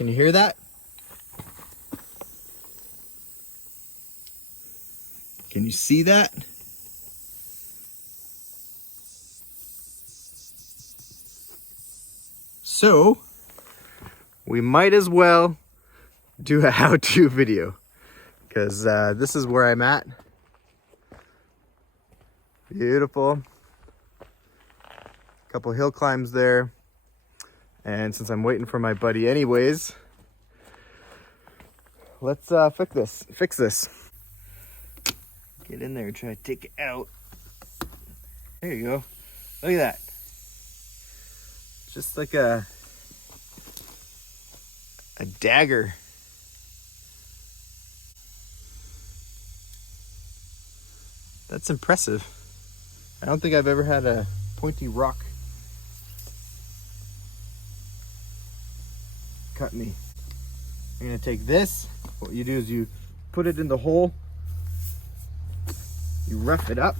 Can you hear that? Can you see that? So, we might as well do a how-to video, because this is where I'm at. Beautiful. Couple hill climbs there. And since I'm waiting for my buddy anyways, let's fix this. Get in there and try to take it out. There you go. Look at that. Just like a dagger. That's impressive. I don't think I've ever had a pointy rock cut me. I'm gonna take this. What you do is you put it in the hole, you rough it up.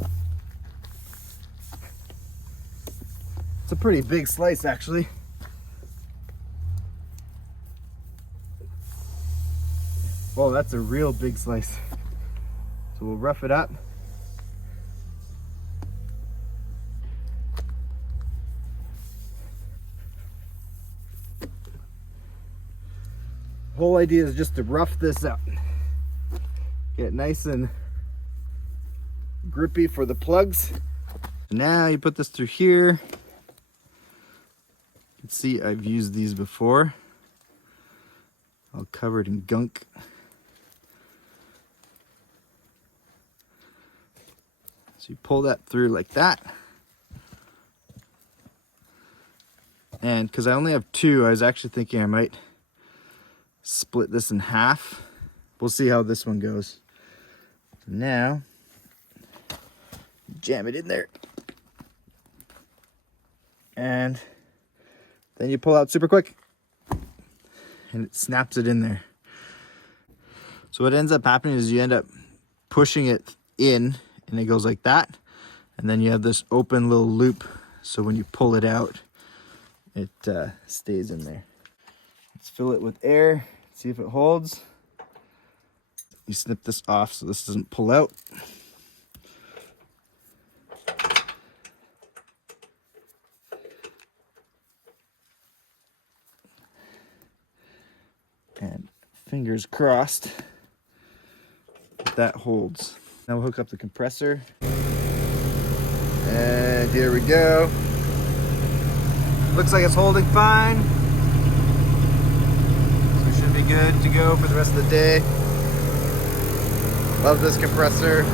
It's a pretty big slice actually. Oh, that's a real big slice. So we'll rough it up. Whole idea is just to rough this up. Get it nice and grippy for the plugs. Now you put this through here. You can see I've used these before. All covered in gunk. So you pull that through like that. And because I only have two, I was actually thinking I might split this in half. We'll see how this one goes. Now, jam it in there. And then you pull out super quick. And it snaps it in there. So what ends up happening is you end up pushing it in, and it goes like that. And then you have this open little loop. So when you pull it out, it stays in there. Let's fill it with air. See if it holds. You snip this off so this doesn't pull out. And fingers crossed that holds. Now we'll hook up the compressor. And here we go. Looks like it's holding fine. Should be good to go for the rest of the day. Love this compressor.